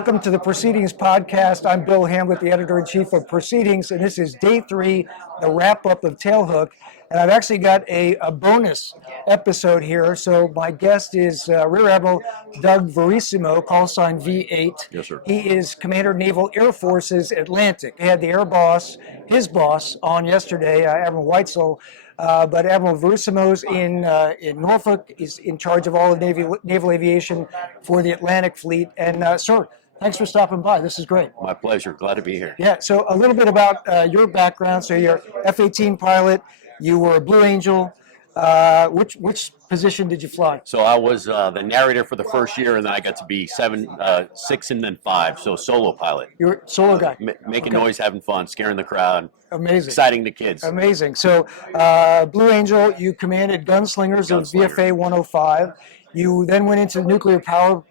Welcome to the Proceedings Podcast. I'm Bill Hamlet, the editor-in-chief of Proceedings, and this is day 3, the wrap-up of Tailhook. And I've actually got a bonus episode here. So my guest is Rear Admiral Doug Verissimo, call sign V8. Yes, sir. He is Commander Naval Air Forces Atlantic. He had the air boss, his boss, on yesterday, Admiral Weitzel. But Admiral Verissimo's in Norfolk, is in charge of all of naval aviation for the Atlantic Fleet. And sir, thanks for stopping by. This is great. My pleasure. Glad to be here. Yeah, so a little bit about your background. So you're F-18 pilot. You were a Blue Angel. Which position did you fly? So I was the narrator for the first year, and then I got to be 6, and then 5. So solo pilot. You're a solo guy. Making noise, having fun, scaring the crowd. Amazing. Exciting the kids. Amazing. So Blue Angel, you commanded gunslingers of VFA 105. You then went into the nuclear power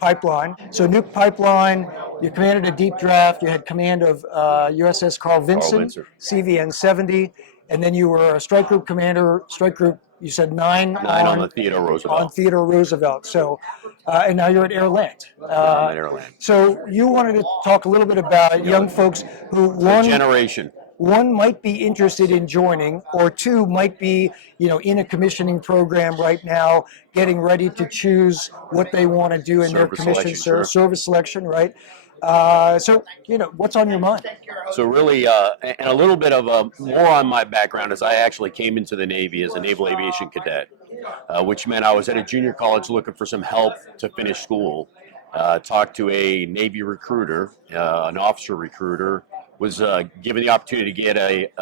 pipeline. So nuke pipeline, you commanded a deep draft. You had command of USS Carl Vinson, CVN 70. And then you were a strike group commander, strike group, you said 9 on the Theodore Roosevelt. On Theodore Roosevelt. So, and now you're at Air Land. I'm at Air Land. So you wanted to talk a little bit about young folks who, one might be interested in joining, or two might be, in a commissioning program right now, getting ready to choose what they want to do in their commission service selection, right? So, what's on your mind? So really, and a little bit of more on my background is I actually came into the Navy as a naval aviation cadet, which meant I was at a junior college looking for some help to finish school. Talked to a Navy recruiter, an officer recruiter, was given the opportunity to get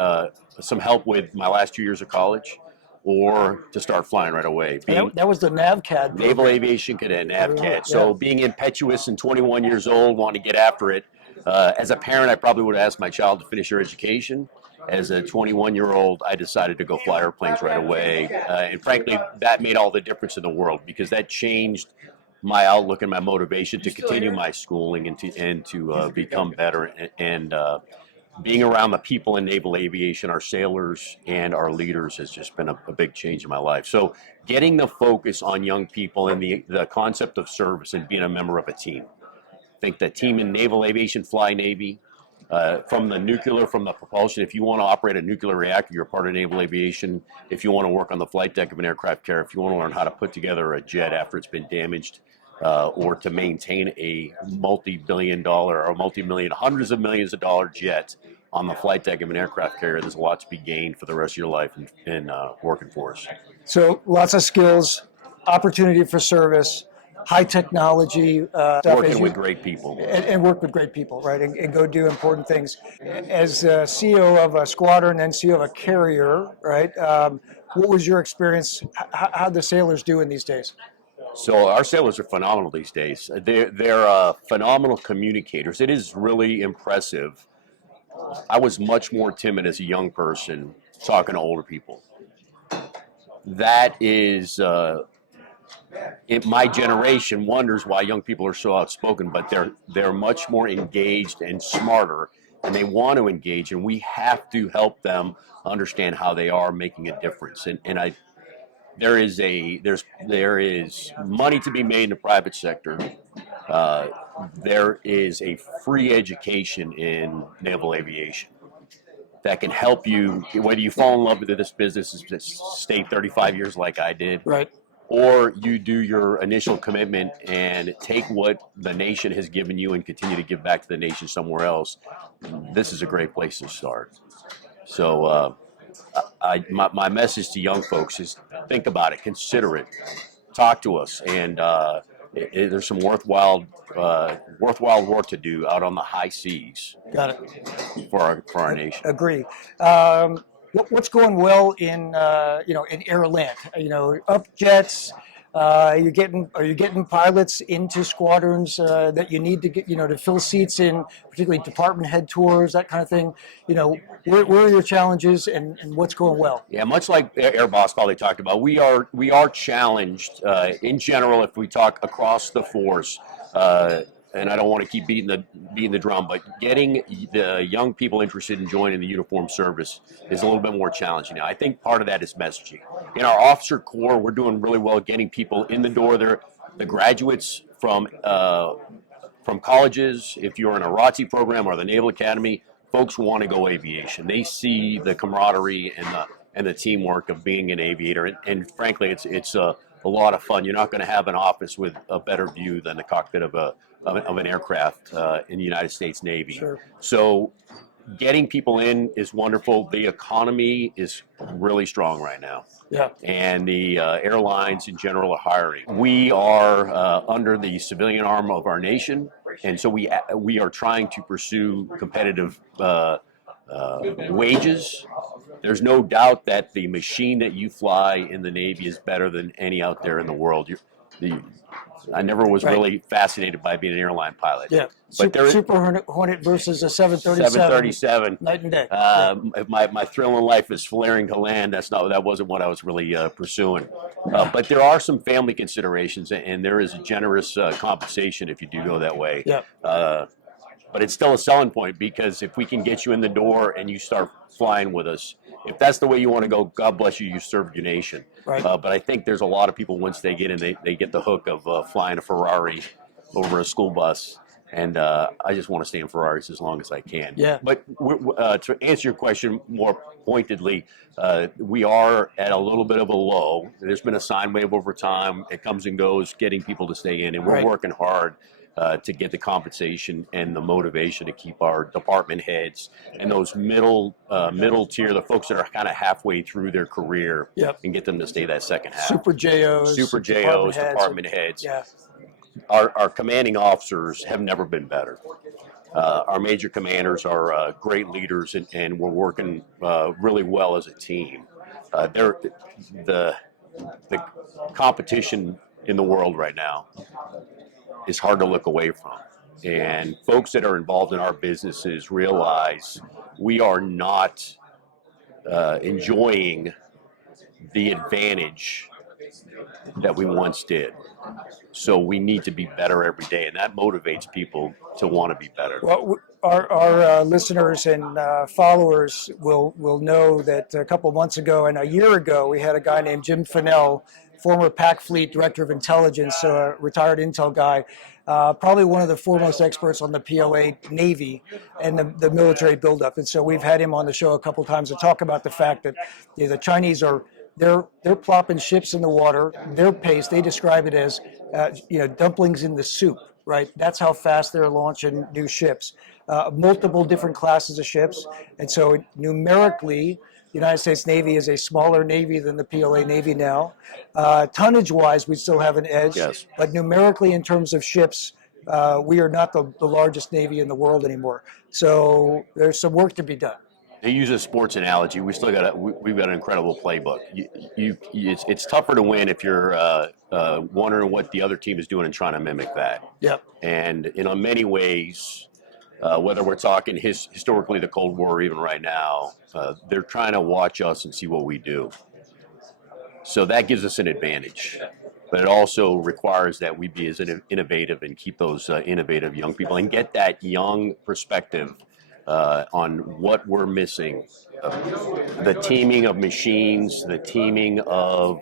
some help with my last 2 years of college, or to start flying right away. That was the NAVCAD. Naval Aviation Cadet, NAVCAD. So being impetuous and 21 years old, wanting to get after it. As a parent, I probably would have asked my child to finish her education. As a 21-year-old, I decided to go fly airplanes right away. And frankly, that made all the difference in the world, because that changed my outlook and my motivation to continue my schooling and to become better. And being around the people in naval aviation, our sailors and our leaders, has just been a big change in my life. So getting the focus on young people and the concept of service and being a member of a team. I think the team in naval aviation, fly Navy, from the propulsion. If you want to operate a nuclear reactor, you're part of naval aviation. If you want to work on the flight deck of an aircraft carrier, if you want to learn how to put together a jet after it's been damaged, or to maintain a multi-billion-dollar or multi-million, hundreds of millions of dollar jet on the flight deck of an aircraft carrier, there's a lot to be gained for the rest of your life in working for us. So lots of skills, opportunity for service, high technology. Working with great people. And work with great people, right, and go do important things. As CEO of a squadron and CEO of a carrier, right, what was your experience? How the sailors doing these days? So our sailors are phenomenal these days. They're phenomenal communicators. It is really impressive. I was much more timid as a young person talking to older people. That is, my generation wonders why young people are so outspoken, but they're much more engaged and smarter, and they want to engage, and we have to help them understand how they are making a difference. There is money to be made in the private sector. There is a free education in naval aviation that can help you, whether you fall in love with this business, stay 35 years like I did, right, or you do your initial commitment and take what the nation has given you and continue to give back to the nation somewhere else. This is a great place to start. So my message to young folks is think about it, consider it, talk to us, and there's some worthwhile work to do out on the high seas. Got it. For our nation. Agree. What's going well in Air Land? Up jets. Are you getting pilots into squadrons that you need to get, to fill seats in, particularly department head tours, that kind of thing? Where are your challenges and what's going well? Yeah, much like Air Boss Polly talked about, we are challenged in general if we talk across the force. And I don't want to keep beating the drum, but getting the young people interested in joining the uniformed service is a little bit more challenging now. I think part of that is messaging. In our officer corps, we're doing really well getting people in the door. The graduates from from colleges, if you're in a ROTC program or the Naval Academy, folks want to go aviation. They see the camaraderie and the teamwork of being an aviator, and frankly, it's a lot of fun. You're not going to have an office with a better view than the cockpit of an aircraft in the United States Navy. Sure. So getting people in is wonderful. The economy is really strong right now. Yeah. And the airlines in general are hiring. We are under the civilian arm of our nation, and so we are trying to pursue competitive wages. There's no doubt that the machine that you fly in the Navy is better than any out there in the world. I never was really fascinated by being an airline pilot. Yeah, but Super Hornet versus a 737. 737. Night and day. My thrill in life is flaring to land. That wasn't what I was really pursuing. But there are some family considerations, and there is a generous compensation if you do go that way. Yeah. But it's still a selling point, because if we can get you in the door and you start flying with us, if that's the way you want to go, God bless you, you served your nation. Right. But I think there's a lot of people, once they get in, they get the hook of flying a Ferrari over a school bus. And I just want to stay in Ferraris as long as I can. Yeah. But to answer your question more pointedly, we are at a little bit of a low. There's been a sine wave over time. It comes and goes, getting people to stay in. And we're working hard to get the compensation and the motivation to keep our department heads and those middle tier, the folks that are kind of halfway through their career, and get them to stay that second half. Super JOs, department heads. Yeah. Our commanding officers have never been better. Our major commanders are great leaders, and we're working really well as a team. The competition in the world right now is hard to look away from. And folks that are involved in our businesses realize we are not enjoying the advantage that we once did. So we need to be better every day, and that motivates people to want to be better. Well, our listeners and followers will know that a couple months ago and a year ago, we had a guy named Jim Fennell, former PAC Fleet Director of Intelligence, retired Intel guy, probably one of the foremost experts on the PLA Navy and the military buildup. And so we've had him on the show a couple times to talk about the fact that the Chinese they're plopping ships in the water. Their pace, they describe it as dumplings in the soup, right? That's how fast they're launching new ships, multiple different classes of ships. And so numerically, the United States Navy is a smaller Navy than the PLA Navy now. Tonnage-wise, we still have an edge, but numerically in terms of ships, we are not the largest Navy in the world anymore. So there's some work to be done. To use a sports analogy, we've got an incredible playbook. It's tougher to win if you're wondering what the other team is doing and trying to mimic that. Yep. And in many ways, whether we're talking historically the Cold War or even right now, they're trying to watch us and see what we do. So that gives us an advantage. But it also requires that we be as innovative and keep those innovative young people and get that young perspective on what we're missing. The teaming of machines, the teaming of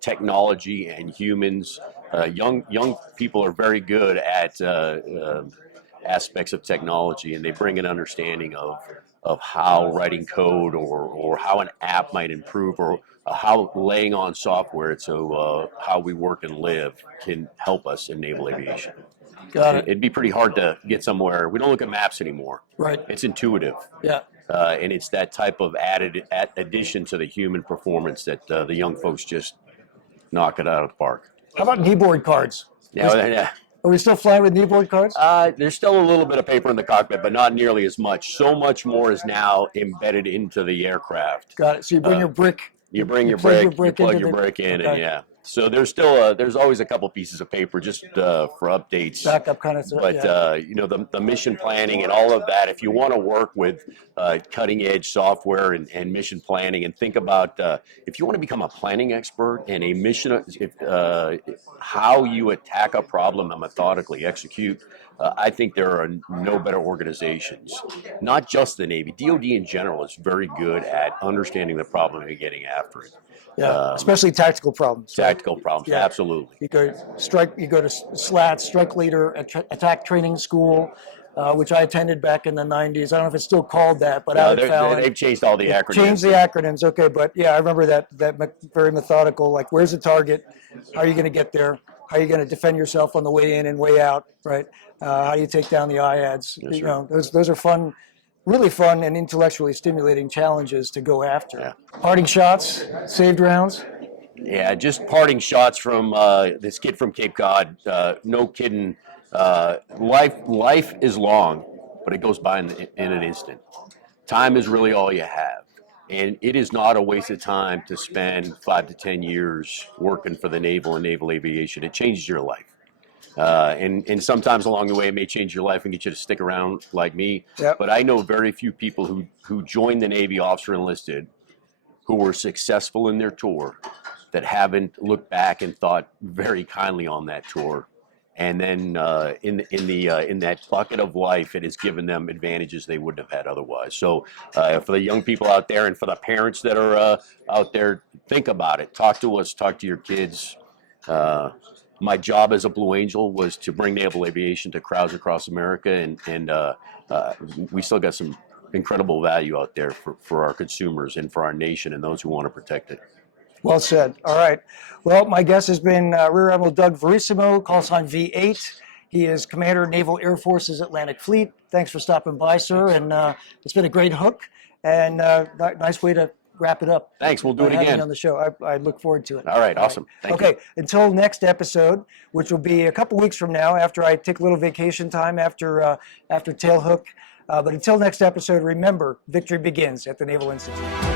technology and humans. Young people are very good at aspects of technology, and they bring an understanding of how writing code or how an app might improve, or how laying on software so how we work and live can help us in naval aviation. Got it. It'd be pretty hard to get somewhere. We don't look at maps anymore. Right. It's intuitive. Yeah. And it's that type of added addition to the human performance that the young folks just knock it out of the park. How about kneeboard cards? Yeah. Are we still flying with kneeboard cards? There's still a little bit of paper in the cockpit, but not nearly as much. So much more is now embedded into the aircraft. Got it. So you bring your brick. You bring your brick, you plug your brick in, okay. and yeah. So there's still there's always a couple pieces of paper just for updates, backup kind of stuff. But the mission planning and all of that. If you want to work with cutting edge software and mission planning, and think about if you want to become a planning expert and a mission, how you attack a problem and methodically execute. I think there are no better organizations, not just the Navy. DoD in general is very good at understanding the problem and getting after it. Yeah, especially tactical problems. Right? Tactical problems, Yeah. absolutely. You go to SLAT, Strike Leader Attack Training School, which I attended back in the 90s. I don't know if it's still called that, but out at Fallon. They've changed all the acronyms. Changed the acronyms, okay, but yeah, I remember that very methodical, like where's the target, how are you going to get there, how are you going to defend yourself on the way in and way out, right? How do you take down the IADs? Yes, you know, those are fun, really fun and intellectually stimulating challenges to go after. Yeah. Parting shots, saved rounds. Yeah, just parting shots from this kid from Cape Cod. No kidding. Life is long, but it goes by in an instant. Time is really all you have. And it is not a waste of time to spend 5 to 10 years working for the Naval and naval aviation. It changes your life. And sometimes along the way, it may change your life and get you to stick around like me. Yep. But I know very few people who joined the Navy officer enlisted who were successful in their tour that haven't looked back and thought very kindly on that tour, and then in that bucket of life, it has given them advantages they wouldn't have had otherwise. So for the young people out there, and for the parents that are out there, think about it. Talk to us. Talk to your kids. My job as a Blue Angel was to bring naval aviation to crowds across America, and we still got some incredible value out there for our consumers and for our nation and those who want to protect it. Well said. All right. Well, my guest has been Rear Admiral Doug Verissimo, call sign V8. He is Commander, Naval Air Forces Atlantic Fleet. Thanks for stopping by, sir. And it's been a great hook and nice way to wrap it up. Thanks. We'll do it again on the show. I look forward to it. All right. Awesome. Thank you. Okay. Until next episode, which will be a couple weeks from now, after I take a little vacation time after Tailhook. But until next episode, remember, victory begins at the Naval Institute.